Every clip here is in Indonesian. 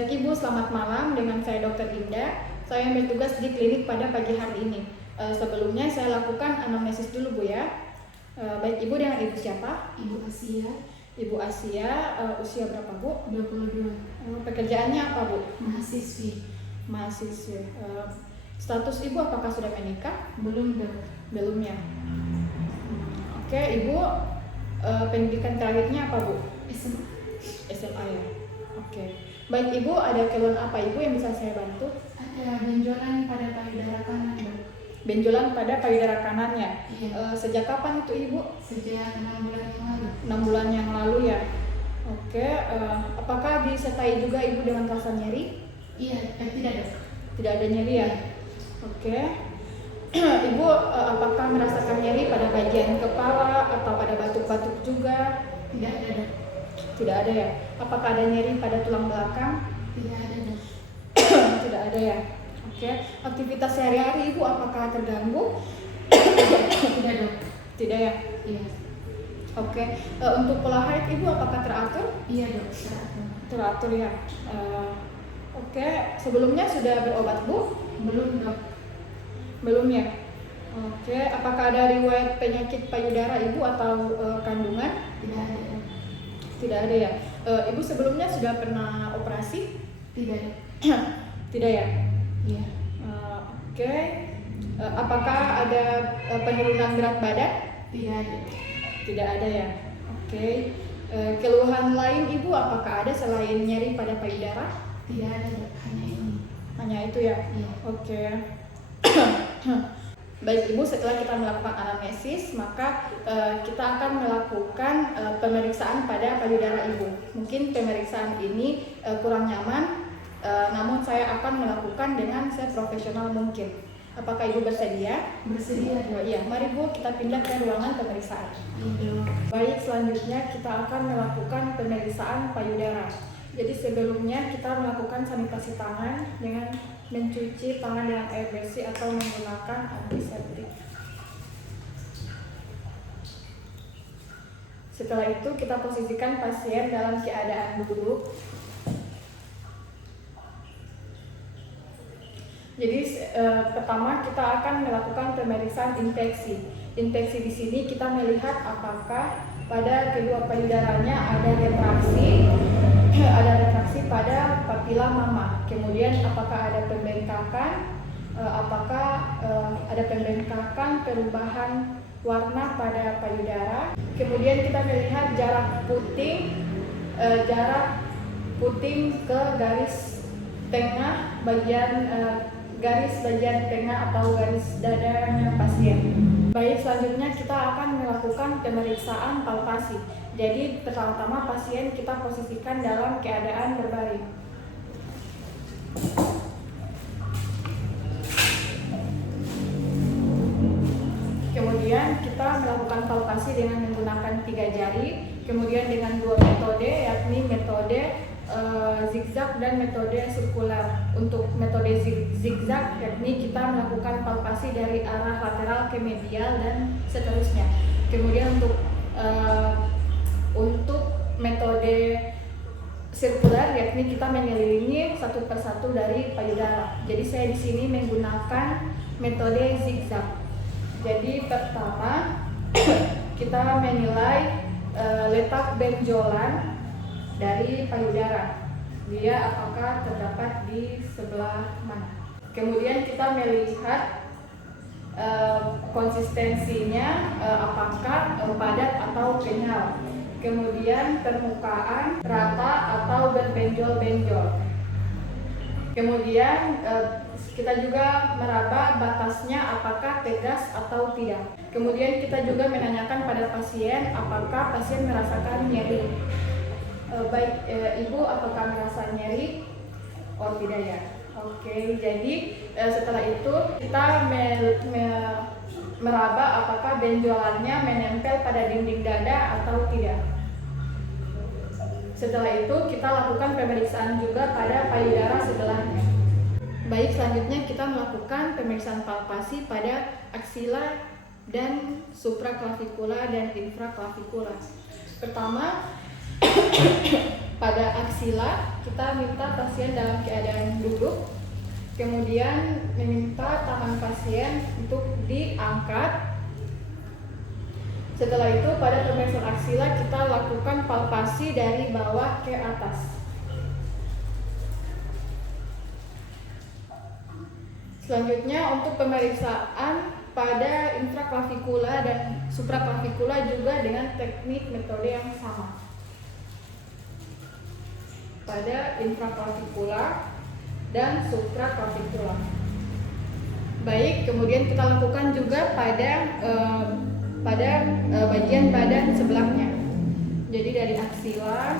Baik Ibu, selamat malam. Dengan saya Dr. Indah. Saya yang bertugas di klinik pada pagi hari ini. Sebelumnya saya lakukan anamnesis dulu Bu ya. Baik Ibu, dengan Ibu siapa? Ibu Asia. Ibu Asia, usia berapa Bu? 22. Pekerjaannya apa Bu? Mahasiswi. Mahasiswi. Status Ibu apakah sudah menikah? Belum dok. Belum ya. Oke Ibu, pendidikan terakhirnya apa Bu? SMA. SMA ya. Oke. Baik Ibu, ada keluhan apa Ibu yang bisa saya bantu? Ada benjolan pada payudara kanan dok. Benjolan pada payudara kanannya. Iya. Sejak kapan itu Ibu? Sejak 6 bulan yang lalu. 6 bulan yang lalu ya. Oke. Apakah disertai juga Ibu dengan rasa nyeri? Iya, tidak dok. Tidak ada nyeri ya. Oke. Ibu apakah merasakan nyeri pada bagian kepala atau pada batuk-batuk juga? Tidak ada dok. Tidak ada ya. Apakah ada nyeri pada tulang belakang? Tidak ada dok. Tidak ada ya. Oke. Aktivitas sehari-hari Ibu apakah terganggu? Tidak dok. Tidak ya. Iya. Oke. Untuk pola haid Ibu apakah teratur? Iya dok. Teratur. Teratur ya. Oke. Sebelumnya sudah berobat Bu? Belum dok. Belum ya. Oke. Apakah ada riwayat penyakit payudara Ibu atau kandungan? Tidak ada dok. Tidak ada ya. Ibu sebelumnya sudah pernah operasi? Tidak dok. Tidak ya. Iya. Oke. Apakah ada penurunan berat badan? Tidak ada. Tidak ada ya. Oke. Keluhan lain Ibu apakah ada selain nyeri pada payudara? Tidak ada dok. Hanya ini. Hanya itu ya. Iya. Oke. Baik Ibu, setelah kita melakukan anamnesis, maka kita akan melakukan pemeriksaan pada payudara Ibu. Mungkin pemeriksaan ini kurang nyaman, namun saya akan melakukan dengan seprofesional mungkin. Apakah Ibu bersedia? Bersedia dok. Iya, mari Bu kita pindah ke ruangan pemeriksaan. Iya dok. Baik, selanjutnya kita akan melakukan pemeriksaan payudara. Jadi sebelumnya kita melakukan sanitasi tangan dengan mencuci tangan dengan air bersih atau menggunakan antiseptik. Setelah itu kita posisikan pasien dalam keadaan duduk. Jadi pertama kita akan melakukan pemeriksaan infeksi. Infeksi di sini kita melihat apakah pada kedua payudaranya ada retraksi pada papila mama. Kemudian apakah ada pembengkakan, ada perubahan warna pada payudara. Kemudian kita melihat jarak puting ke garis tengah garis bagian tengah atau garis dadanya pasien. Baik, selanjutnya kita akan melakukan pemeriksaan palpasi. Jadi pertama-tama pasien kita posisikan dalam keadaan berbaring. Kemudian kita melakukan palpasi dengan menggunakan 3 jari. Kemudian dengan 2 metode, yakni metode zigzag dan metode sirkular. Untuk metode zigzag yakni kita melakukan palpasi dari arah lateral ke medial dan seterusnya. Kemudian untuk metode sirkular yakni kita mengelilingi satu persatu dari payudara. Jadi saya di sini menggunakan metode zigzag. Jadi pertama kita menilai letak benjolan dari payudara, dia apakah terdapat di sebelah mana. Kemudian kita melihat konsistensinya, apakah padat atau kenyal. Kemudian permukaan rata atau berbenjol-benjol. Kemudian kita juga meraba batasnya apakah tegas atau tidak. Kemudian kita juga menanyakan pada pasien apakah pasien merasakan nyeri. Baik, Ibu apakah merasa nyeri? Oh tidak ya. Oke, jadi setelah itu kita meraba apakah benjolannya menempel pada dinding dada atau tidak. Setelah itu kita lakukan pemeriksaan juga pada payudara sebelahnya. Baik, selanjutnya kita melakukan pemeriksaan palpasi pada aksila dan supraklavikula dan infraklavikula. Pertama, Pada aksila kita minta pasien dalam keadaan duduk, kemudian meminta tangan pasien untuk diangkat. Setelah itu pada pemeriksaan aksila kita lakukan palpasi dari bawah ke atas. Selanjutnya untuk pemeriksaan pada intraklavikula dan supraklavikula juga dengan teknik metode yang sama. Pada intraklavikula dan supraklavikula. Baik, kemudian kita lakukan juga pada bagian badan sebelahnya. Jadi dari aksila,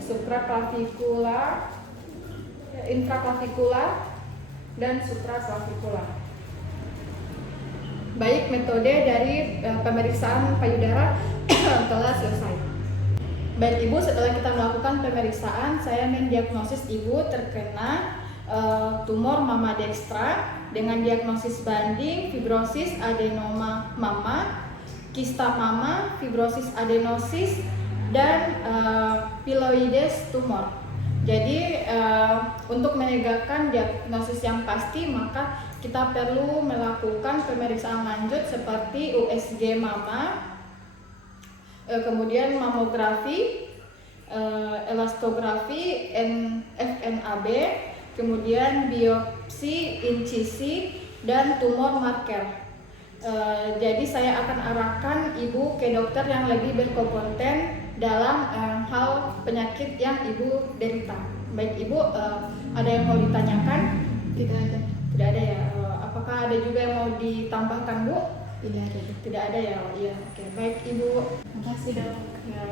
supraklavikula, intraklavikula, dan supraklavikula. Baik, metode dari pemeriksaan payudara telah selesai. Baik Ibu, setelah kita melakukan pemeriksaan, saya mendiagnosis Ibu terkena tumor mama dekstra dengan diagnosis banding fibrosis adenoma mama, kista mama, fibrosis adenosis, dan piloides tumor. Jadi untuk menegakkan diagnosis yang pasti maka kita perlu melakukan pemeriksaan lanjut seperti USG mama, kemudian mamografi, elastografi, FNAB, kemudian biopsi insisi, dan tumor marker. Jadi saya akan arahkan Ibu ke dokter yang lebih berkompeten dalam hal penyakit yang Ibu derita. Baik Ibu, ada yang mau ditanyakan? Tidak ada. Tidak ada ya. Apakah ada juga yang mau ditambahkan Bu? Tidak ada. Tidak ada ya. Iya. Oke. Baik Ibu. Terima kasih dok. Ya.